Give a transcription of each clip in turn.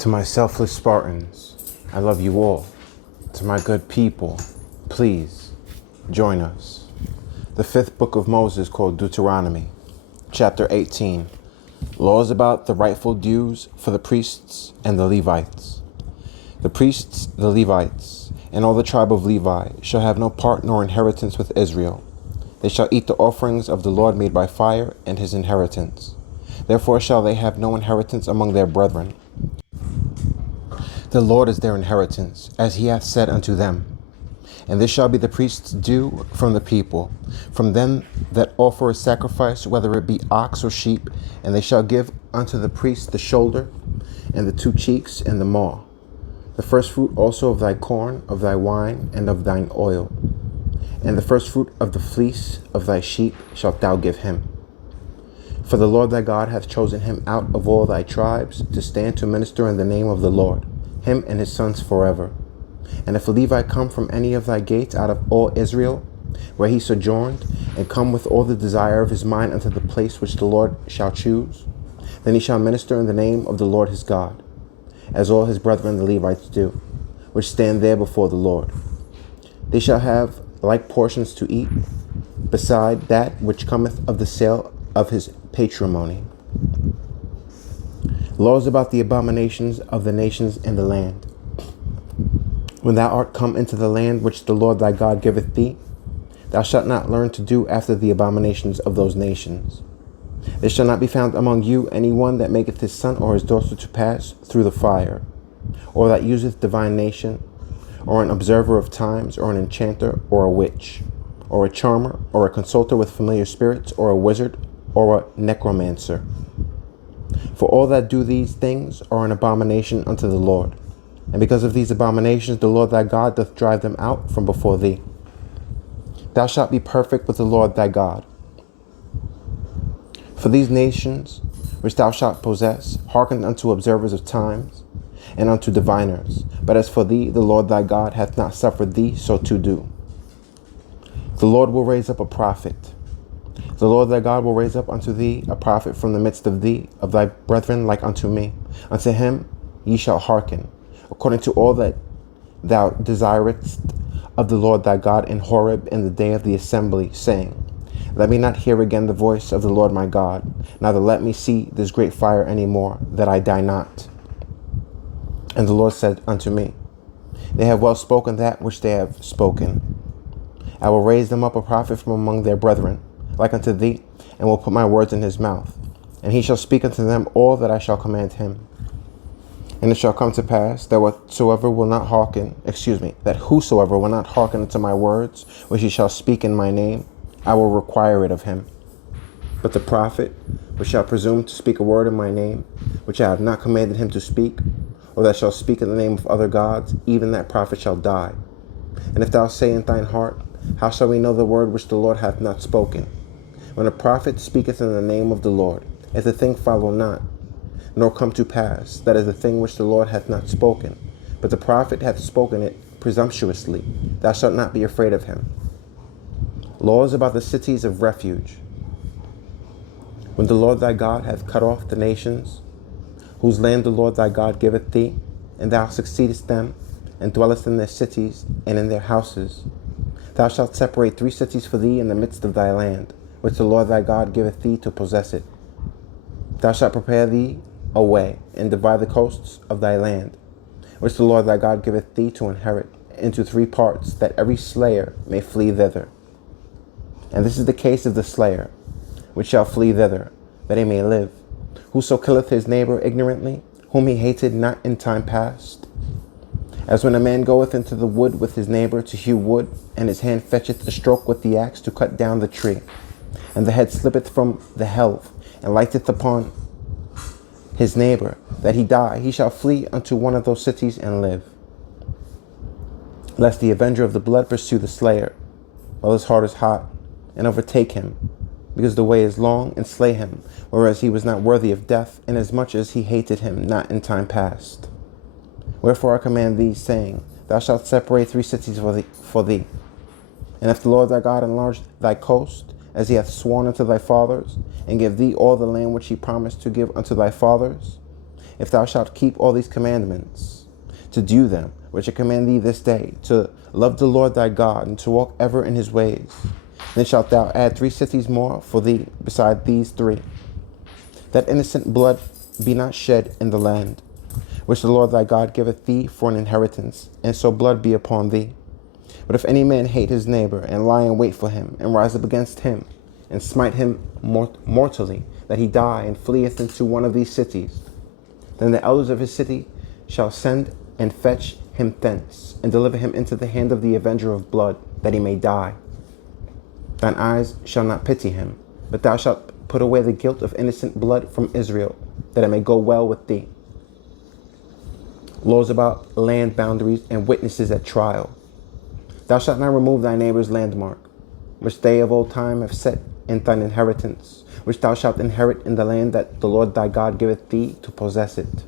To my selfless Spartans, I love you all. To my good people, please join us. The fifth book of Moses, called Deuteronomy, chapter 18. Laws about the rightful dues for the priests and the Levites. The priests, the Levites, and all the tribe of Levi shall have no part nor inheritance with Israel. They shall eat the offerings of the Lord made by fire and his inheritance. Therefore shall they have no inheritance among their brethren. The Lord is their inheritance, as he hath said unto them. And this shall be the priest's due from the people, from them that offer a sacrifice, whether it be ox or sheep, and they shall give unto the priest the shoulder, and the two cheeks, and the maw. The first fruit also of thy corn, of thy wine, and of thine oil. And the first fruit of the fleece of thy sheep shalt thou give him. For the Lord thy God hath chosen him out of all thy tribes, to stand to minister in the name of the Lord, him and his sons forever. And if a Levite come from any of thy gates out of all Israel, where he sojourned, and come with all the desire of his mind unto the place which the Lord shall choose, then he shall minister in the name of the Lord his God, as all his brethren the Levites do, which stand there before the Lord. They shall have like portions to eat, beside that which cometh of the sale of his patrimony. Laws about the abominations of the nations in the land. When thou art come into the land which the Lord thy God giveth thee, thou shalt not learn to do after the abominations of those nations. There shall not be found among you any one that maketh his son or his daughter to pass through the fire, or that useth divination, or an observer of times, or an enchanter, or a witch, or a charmer, or a consulter with familiar spirits, or a wizard, or a necromancer. For all that do these things are an abomination unto the Lord. And because of these abominations, the Lord thy God doth drive them out from before thee. Thou shalt be perfect with the Lord thy God. For these nations which thou shalt possess hearken unto observers of times, and unto diviners. But as for thee, the Lord thy God hath not suffered thee so to do. The Lord will raise up a prophet. The Lord thy God will raise up unto thee a prophet from the midst of thee, of thy brethren like unto me. Unto him ye shall hearken, according to all that thou desirest of the Lord thy God in Horeb in the day of the assembly, saying, Let me not hear again the voice of the Lord my God, neither let me see this great fire any more, that I die not. And the Lord said unto me, They have well spoken that which they have spoken. I will raise them up a prophet from among their brethren, like unto thee, and will put my words in his mouth. And he shall speak unto them all that I shall command him. And it shall come to pass that whosoever will not hearken unto my words, which he shall speak in my name, I will require it of him. But the prophet which shall presume to speak a word in my name, which I have not commanded him to speak, or that shall speak in the name of other gods, even that prophet shall die. And if thou say in thine heart, How shall we know the word which the Lord hath not spoken? When a prophet speaketh in the name of the Lord, if the thing follow not, nor come to pass, that is the thing which the Lord hath not spoken, but the prophet hath spoken it presumptuously, thou shalt not be afraid of him. Laws about the cities of refuge. When the Lord thy God hath cut off the nations, whose land the Lord thy God giveth thee, and thou succeedest them, and dwellest in their cities and in their houses, thou shalt separate 3 cities for thee in the midst of thy land, which the Lord thy God giveth thee to possess it. Thou shalt prepare thee a way, and divide the coasts of thy land, which the Lord thy God giveth thee to inherit, into 3 parts, that every slayer may flee thither. And this is the case of the slayer, which shall flee thither, that he may live. Whoso killeth his neighbor ignorantly, whom he hated not in time past. As when a man goeth into the wood with his neighbor to hew wood, and his hand fetcheth a stroke with the axe to cut down the tree, and the head slippeth from the helve, and lighteth upon his neighbor, that he die, he shall flee unto one of those cities and live. Lest the avenger of the blood pursue the slayer, while his heart is hot, and overtake him, because the way is long, and slay him, whereas he was not worthy of death, inasmuch as he hated him not in time past. Wherefore I command thee, saying, Thou shalt separate 3 cities for thee. And if the Lord thy God enlarge thy coast, as he hath sworn unto thy fathers, and give thee all the land which he promised to give unto thy fathers, if thou shalt keep all these commandments, to do them, which I command thee this day, to love the Lord thy God, and to walk ever in his ways, then shalt thou add 3 cities more for thee beside these 3, that innocent blood be not shed in the land, which the Lord thy God giveth thee for an inheritance, and so blood be upon thee. But if any man hate his neighbor, and lie in wait for him, and rise up against him, and smite him mortally, that he die, and fleeth into one of these cities, then the elders of his city shall send and fetch him thence, and deliver him into the hand of the avenger of blood, that he may die. Thine eyes shall not pity him, but thou shalt put away the guilt of innocent blood from Israel, that it may go well with thee. Laws about land boundaries and witnesses at trial. Thou shalt not remove thy neighbor's landmark, which they of old time have set in thine inheritance, which thou shalt inherit in the land that the Lord thy God giveth thee to possess it.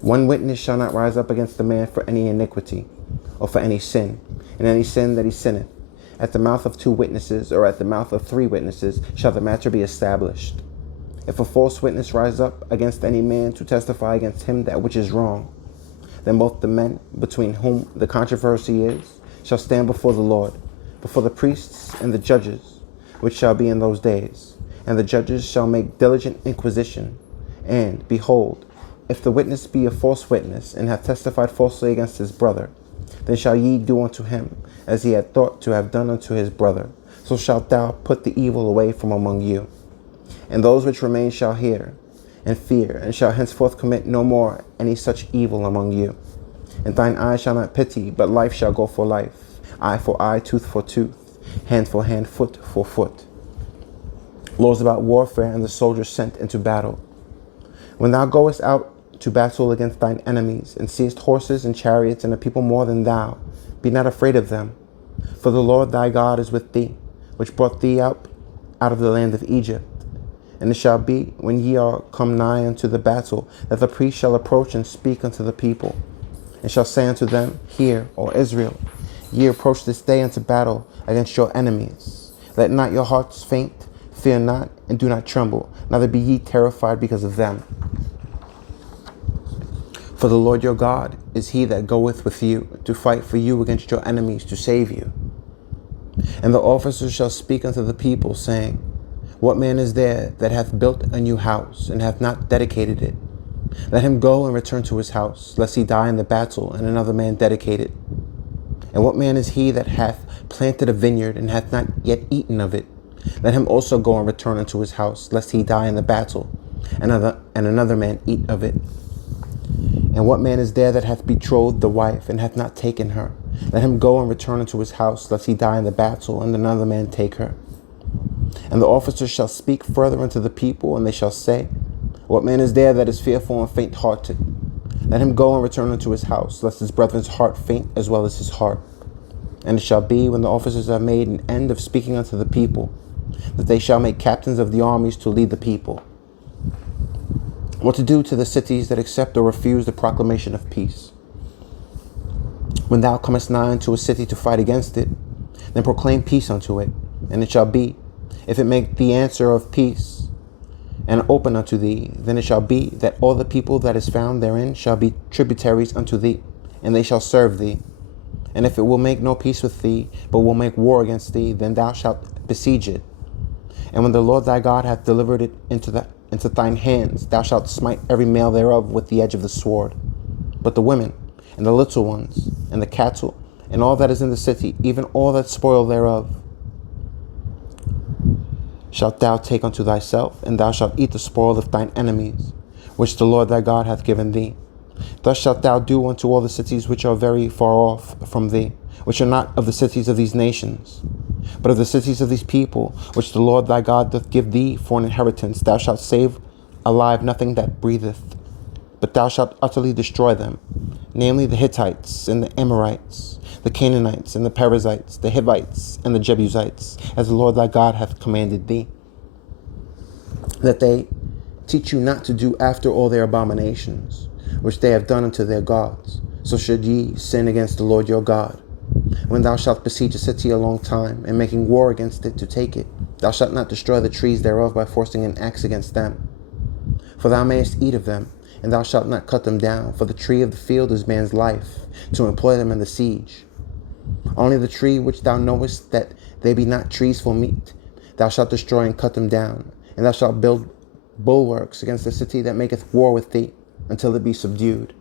One witness shall not rise up against a man for any iniquity, or for any sin, and any sin that he sinneth. At the mouth of 2 witnesses, or at the mouth of 3 witnesses, shall the matter be established. If a false witness rise up against any man to testify against him that which is wrong, then both the men between whom the controversy is shall stand before the Lord, before the priests and the judges, which shall be in those days. And the judges shall make diligent inquisition. And, behold, if the witness be a false witness, and hath testified falsely against his brother, then shall ye do unto him as he had thought to have done unto his brother. So shalt thou put the evil away from among you. And those which remain shall hear and fear, and shall henceforth commit no more any such evil among you. And thine eye shall not pity, but life shall go for life, eye for eye, tooth for tooth, hand for hand, foot for foot. Laws about warfare and the soldiers sent into battle. When thou goest out to battle against thine enemies, and seest horses and chariots and a people more than thou, be not afraid of them. For the Lord thy God is with thee, which brought thee out of the land of Egypt. And it shall be, when ye are come nigh unto the battle, that the priest shall approach and speak unto the people, and shall say unto them, Hear, O Israel, ye approach this day unto battle against your enemies. Let not your hearts faint, fear not, and do not tremble, neither be ye terrified because of them. For the Lord your God is he that goeth with you to fight for you against your enemies, to save you. And the officers shall speak unto the people, saying, What man is there that hath built a new house, and hath not dedicated it? Let him go and return to his house, lest he die in the battle, and another man dedicate it. And what man is he that hath planted a vineyard, and hath not yet eaten of it? Let him also go and return unto his house, lest he die in the battle, and another man eat of it. And what man is there that hath betrothed the wife, and hath not taken her? Let him go and return unto his house, lest he die in the battle, and another man take her. And the officers shall speak further unto the people, and they shall say, What man is there that is fearful and faint-hearted? Let him go and return unto his house, lest his brethren's heart faint as well as his heart. And it shall be, when the officers have made an end of speaking unto the people, that they shall make captains of the armies to lead the people. What to do to the cities that accept or refuse the proclamation of peace. When thou comest nigh unto a city to fight against it, then proclaim peace unto it. And it shall be, if it make the answer of peace, and open unto thee, then it shall be that all the people that is found therein shall be tributaries unto thee, and they shall serve thee. And if it will make no peace with thee, but will make war against thee, then thou shalt besiege it. And when the Lord thy God hath delivered it into thine hands, thou shalt smite every male thereof with the edge of the sword. But the women, and the little ones, and the cattle, and all that is in the city, even all that spoil thereof, shalt thou take unto thyself, and thou shalt eat the spoil of thine enemies, which the Lord thy God hath given thee. Thus shalt thou do unto all the cities which are very far off from thee, which are not of the cities of these nations, but of the cities of these people, which the Lord thy God doth give thee for an inheritance. Thou shalt save alive nothing that breatheth, but thou shalt utterly destroy them, namely the Hittites and the Amorites, the Canaanites and the Perizzites, the Hivites and the Jebusites, as the Lord thy God hath commanded thee, that they teach you not to do after all their abominations, which they have done unto their gods. So should ye sin against the Lord your God. When thou shalt besiege a city a long time, and making war against it to take it, thou shalt not destroy the trees thereof by forcing an axe against them. For thou mayest eat of them, and thou shalt not cut them down, for the tree of the field is man's life, to employ them in the siege. Only the tree which thou knowest that they be not trees for meat, thou shalt destroy and cut them down, and thou shalt build bulwarks against the city that maketh war with thee, until it be subdued.